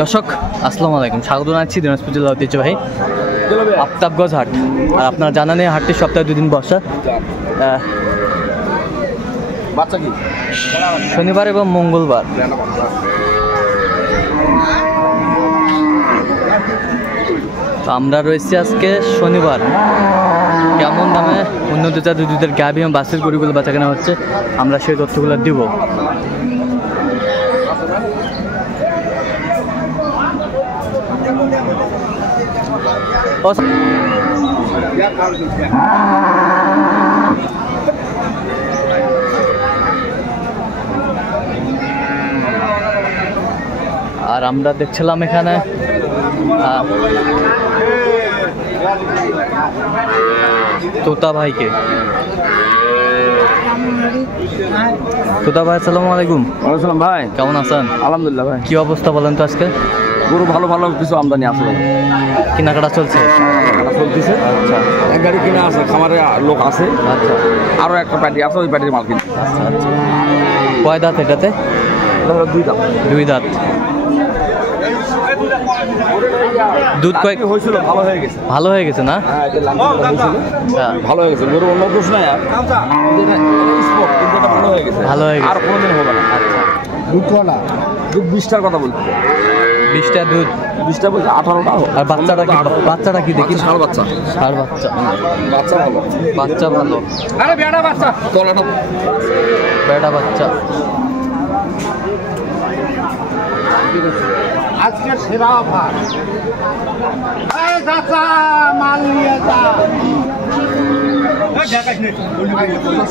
দর্শক আসসালামু আলাইকুম, স্বাগত জানাচ্ছি দিনাজপুর জেলা ঐতিহ্যবাহী আফতাবগঞ্জ হাট। আর আপনারা জানেন এই হাটটি সপ্তাহে 2 দিন বসা, শনিবার এবং মঙ্গলবার। তো আমরা রয়েছি আজকে শনিবার। কেমন দামে উন্নত জাতের দুধের গাভী এবং বাছুর গরুগুলো বেচা কেনা হচ্ছে, আমরা সেই তথ্যগুলো দিব। আর আমরা দেখছিলাম এখানে তোতা ভাইকে। তোতা ভাই আসসালামু আলাইকুম। ওয়ালাইকুম ভাই, কেমন আছেন? আলহামদুলিল্লাহ ভাই। কি অবস্থা বলেন তো আজকে? গরু ভালো ভালো কিছু আমদানি আছে, কেনাকাটা চলছে? চলতেছে। আচ্ছা, এক গাড়ি কিনা আছে, খামারে লোক আছে। আচ্ছা, আরো একটা প্যাটি আছে, ওই প্যাটির মাল কিনে। আচ্ছা আচ্ছা। কয় দাঁত এটাতে? দুই দাঁত। দুধ কয়েক হয়েছিল, ভালো হয়ে গেছে। ভালো হয়ে গেছে না? ভালো হয়ে গেছে, গরু অন্য দোষ নাই। কিন্তু ভালো হয়ে গেছে, ভালো হয়ে গেছে, আর কোনোদিন হবে না। আচ্ছা, দুধ কলা, দুধ 20টার কথা বলতে। 20টা দুধ, 20টা বলতে 18টা। আর বাচ্চাটা কি দেখি? ষাঁড় বাচ্চা। ষাঁড় বাচ্চা, বাচ্চা ভালো, বাচ্চা ভালো। আরে বেড়া বাচ্চা, তলাটা বেড়া বাচ্চা। আজকে সেরা অফার। এই চাচা মাল নিয়ে যা।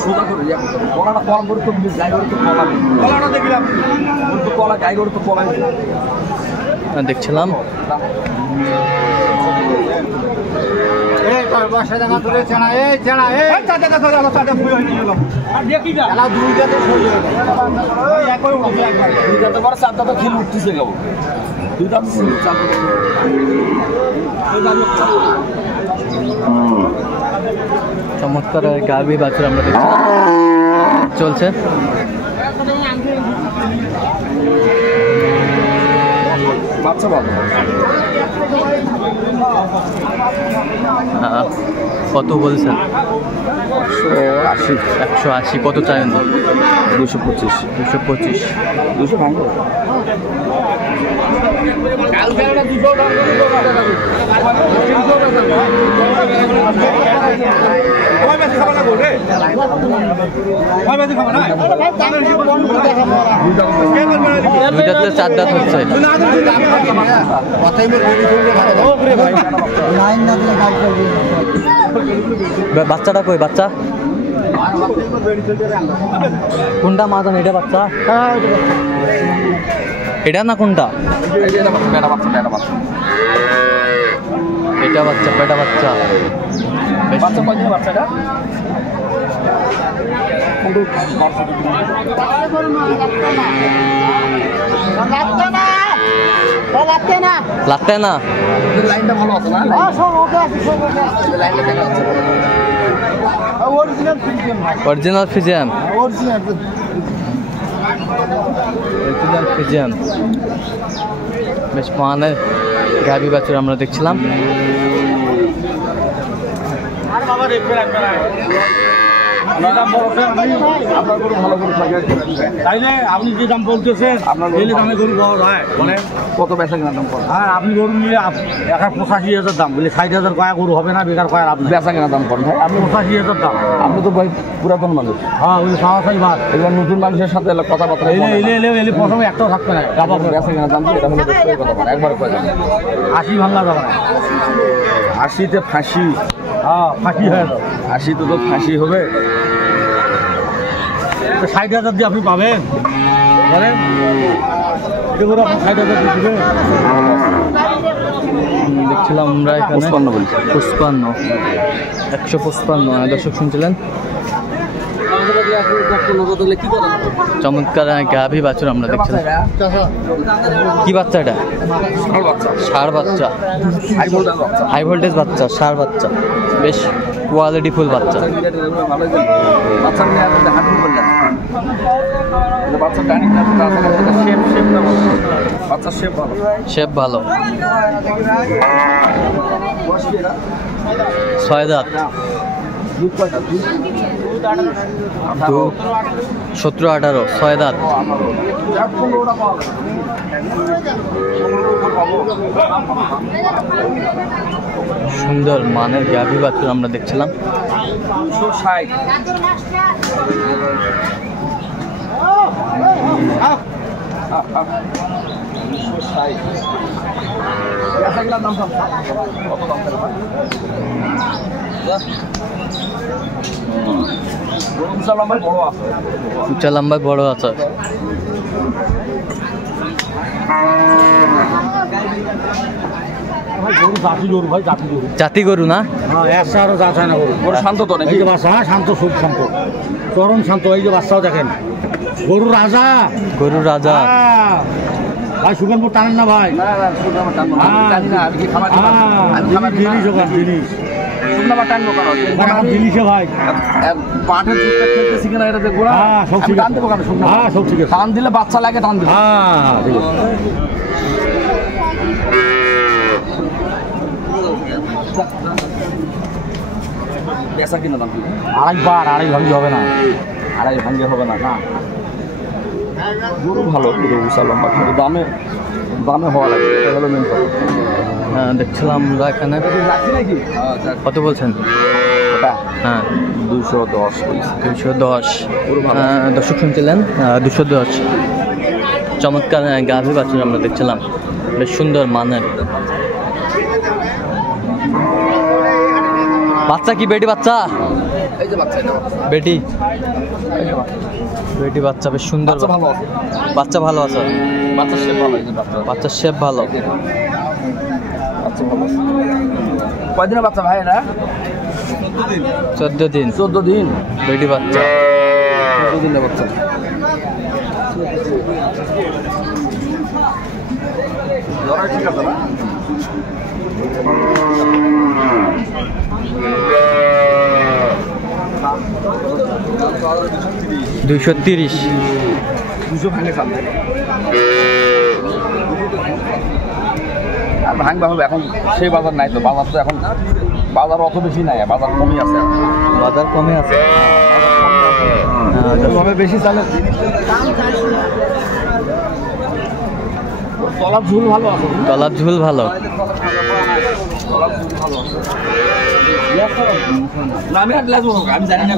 সোজা করে কলাটা কম করে তো গাই করে তো কলা, কলাটা দেখলাম তো কলা, গাই করে তো কলা দেখছিলাম। এই বাসা দেখা ধরে চেনা, এই চেনা, এই চাচা ধরে আলো, চাচা ফুল হয়ে গেল। আর দেখি যা এলা দুই জাতে সরে গেল। এই একই উঠে একবার দুই জাতে বড় চাচা তো খিল উঠতেছে গো। দুই জাতে চাচা চমৎকার গাভী বাছুর আমরা দেখছিলাম চলছে। বাচ্চা বাবা কত বলছেন? 180। কত চাইন? 225। 225। 200 ভাঙো। দুইটাতে 4 দাঁত হচ্ছে। বাচ্চাটা কই? বাচ্চা কোনটা মা জান? এটা বাচ্চা, এটা না কোনটা? এটা বাচ্চা, পেটা বাচ্চা। বাচ্চাটা লাগতে না। লাইনটা ভালো আছে না? Original Friesian, original Friesian. বেশ মানের গাভী বাছুর আমরা দেখছিলাম। তাইলে আপনি যে দাম বলতেছেন এই দামে গরু পাওয়া যায় বলেন? কত বেচা কেনা দাম করেন? হ্যাঁ, আপনি গরু নিয়ে 85,000 দাম বলে 60,000 কয়া গরু হবে না, বেকার কয়া আপনি বেচা কেনা দাম করেন ভাই? আপনি 85,000 দাম। আপনি তো ভাই পুরাতন মানুষ। হ্যাঁ, ওই সাহসাই মাছ। এবার নতুন মানুষের সাথে কথাবার্তা এলে প্রথমে একটাও থাকবে না। বেচা কেনা দাম এটা হলো কথা বলে একবার কয় দাম? 80 ভাঙা যাবে না। 80তে ফাঁসি। হ্যাঁ, ফাঁকি হয়ে যাবে। 80তে তো ফাঁসি হবে। 60,000 দিয়ে আপনি পাবেন বলেন? এগুলো আপনি 60,000 দিয়ে দেবেন? দেখছিলাম আমরা এখানে 55 বলছি। 55, 155। দর্শক শুনছিলেন চমৎকার গাভী বাছুর আমরা দেখছিলাম। কি বাচ্চা এটা? ষাঁড় বাচ্চা, হাই ভোল্টেজ বাচ্চা, ষাঁড় বাচ্চা, বেশ কোয়ালিটি ফুল বাচ্চা। বাচ্চা শেপ ভালো। ছয় দাঁত। 17-18 ছয় দাঁত। সুন্দর মানের গাভী বাছুর আমরা দেখছিলাম। 260 উঁচা লম্বায় বড় আছে। জাতি গরু না? শান্ত তো নাকি বাচ্চা? শান্ত, খুব শান্ত, চরম শান্ত। এই যে বাচ্চাও দেখেন, গরু রাজা। গরু রাজা। ভাই সুগন্ধ টানেন না ভাই? জিনিস জিনিসে ভাই পাঠের খেলতেছি কিনা এটা দেখবো না। টান দেবো কেন? সব ঠিক আছে। টান দিলে বাচ্চা লাগে, টান দিলে ঠিক আছে। বেচা কিনা দাম আড়াই ভাঙ্গি হবে না। আড়াই ভাঙ্গে হবে না। গরু ভালো, পুরো উঁচা লম্বা, কিন্তু দামে হওয়া লাগে, এটা হলো মেন কথা। দেখছিলাম আমরা এখানে। কত বলছেন? হ্যাঁ 210। 210 দর্শক শুনছিলেন। 210 চমৎকার গাভী বাছুর আমরা দেখছিলাম, বেশ সুন্দর মানের। বাচ্চা কি বেটি বাচ্চা? এই যে বাচ্চা, বেটি বাচ্চা, বেশ সুন্দর। বাচ্চা ভালো আছে। বাচ্চার শেপ ভালো। বাচ্চার শেপ ভালো। কয়দিনের বাচ্চা ভাই এরা? 14 দিন। 14 দিন বেটি বাচ্চা। 14 দিনের বাচ্চা। ঠিক আছে না? 230। 200 ভাঙে খাবে। আর ভাঙবা হবে এখন, সেই বাজার নাই তো। বাজার তো এখন বাজার অত বেশি নাই, বাজার কমই আছে। বাজার কমে আছে। বেশি চালে তলার ঝুল ভালো আছে। তলার ঝুল ভালো। আমি জানি না।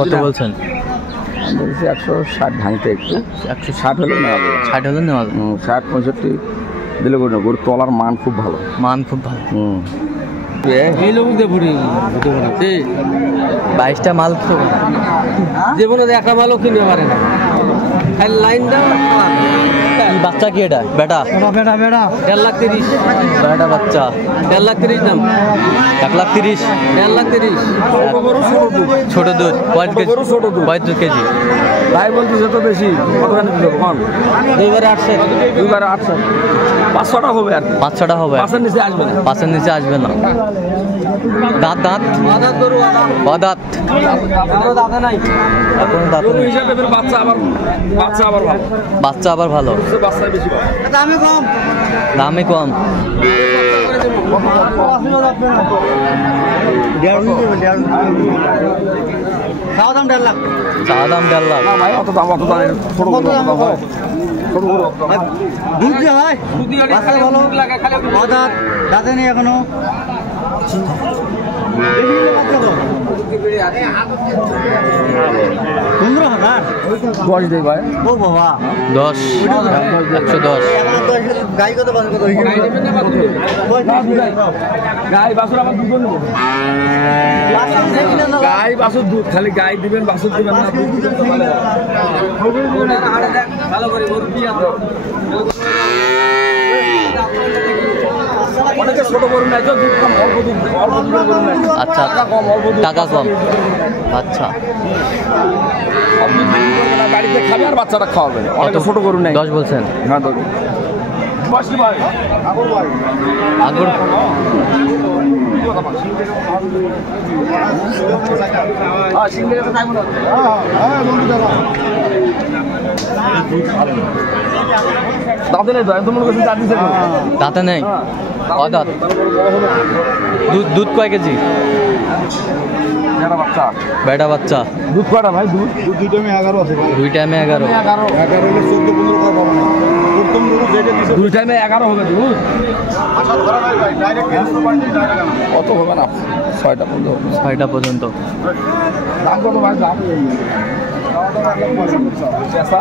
কত বলছেন? 160 ভাঙতে, একটু 160 হলে নেওয়া যাবে। 60 হলে নেওয়া যাবে। 60-65 দিলে গরু না। গরুর তলার মান খুব ভালো। মান খুব ভালো। 22টা মাল জীবনে একটা মালও কিনে পারে না। লাইন বাচ্চা কি এটা? বেটা। 1,30,000। বেটা বাচ্চা 1,30,000 দাম। 1,30,000। 1,30,000। ছোট দুধ কয় কেজি? তাই বলতেছে তো বেশি। কতখানি দিতে কম? 2,800। 500টা হবে আর 500টা হবে। 5-এর নিচে আসবে না। 5-এর নিচে আসবে না। দাঁত দাঁত দাঁত নাই। গরু হিসাবে বাচ্চা আবার ভালো। বাচ্চা আবার ভালো। বাচ্চা বেশি ভালো। দামে কম। চাওয়া দাম 1.5 লাখ। চাওয়া দাম 1.5 লাখ। ভাই অত দাম ছোট গরু দুধ দিয়ে ভাই ভালো। দাঁতে নেই এখনো। 15,000। 10 দেই ভাই। ও বাবা 10 110। গাই কত বাজে কত গাই বাছুর আমার দুধ নেব। গাই বাছুর দুধ, খালি গাই দিবেন, বাছুর দিবেন না। ভালো করে গরু কি আছে? অনেকে ছোট গরু নাই তো, দুধ কম, অল্প দুধ গরু নাই। আচ্ছা টাকা কম। আচ্ছা বাড়িতে খাবে আর বাচ্চাটা খাওয়াবে। অনেকে ছোট গরু নাই। 10 বলছেন? হ্যাঁ 10। আগর দাঁতে নেই তো একদম মনে করছি 4 দিছে দাঁতে নেই অদাঁত দুধ কয় কেজি বেটা বাচ্চা বেটা বাচ্চা দুধ কয়টা ভাই দুধ দুই টাইমে 11 আছে ভাই। 2 টাইমে 11 11 হলে 14-15 কথা পাবো না। প্রথম গরু যেটা দিছে 2 টাইমে 11 হবে দুধ আশা ধরা নাই ভাই, ডাইরেক্ট ক্যান্সেল করে দিই ডাইরেক্ট। অত হবে না 6টা পর্যন্ত 6টা পর্যন্ত দাম কত ভাই দাম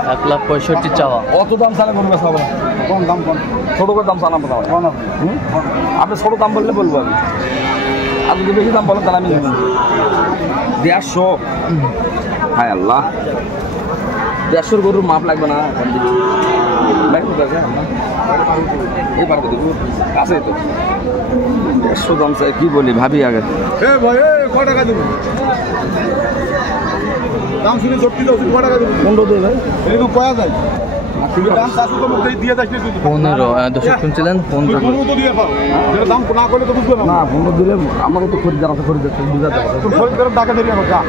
1,65,000 চাওয়া অত দাম চালে কোনো বেচা হবে না কোন দাম কোন ছোট করে দাম চালাম কথা কোন আপনি ছোট দাম বললে বলবো আমি আর যদি বেশি দাম বলেন তাহলে আমি নেব 150 হায় আল্লাহ 150 গরুর মাপ লাগবে না এই পারবো দেবো আছে তো 150 দাম চাই কি বলি ভাবি আগে এ ভাই এ কয় টাকা দেব? দাম শুনে চটকি দাও, কয় টাকা দেব? 15 দেবে ভাই এই তো কয়া যায়। তুমি দাম চাষু তো মুখে দিয়ে দাস তুই। 15 দর্শক শুনছিলেন তুই 15 কোনো তো দিয়ে পাও। যেটা দাম না করলে তো বুঝবে না। না 15 দিলে আমাকে তো খরিদ্দার আছে খরিদ্দার বুঝাতে হবে তুই খরিদ ডাকে দেরি হবে যা।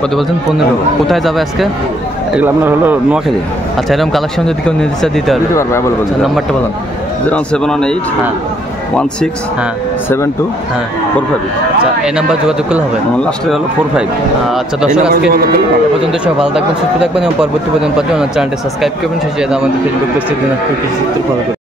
কত বলছেন 15 কোথায় যাবে আজকে এগুলো আপনার হলো নোয়াখালী আচ্ছা এরকম কালেকশন যদি কেউ নির্দিষ্ট দিতে পারবে দিতে পারবে অ্যাভেলেবল নাম্বারটা বলুন 0718 হ্যাঁ 16 হ্যাঁ 72 হ্যাঁ 45 আচ্ছা এই নাম্বার যোগাযোগ করলে হবে লাস্টে হলো 45 আচ্ছা দর্শক আজকে এ পর্যন্ত সবাই ভালো থাকবেন সুস্থ থাকবেন এবং পরবর্তী পর্যন্ত চ্যানেলটি সাবস্ক্রাইব করবেন সেই সাথে আমাদের ফেসবুক পেজটি ফলো করবেন।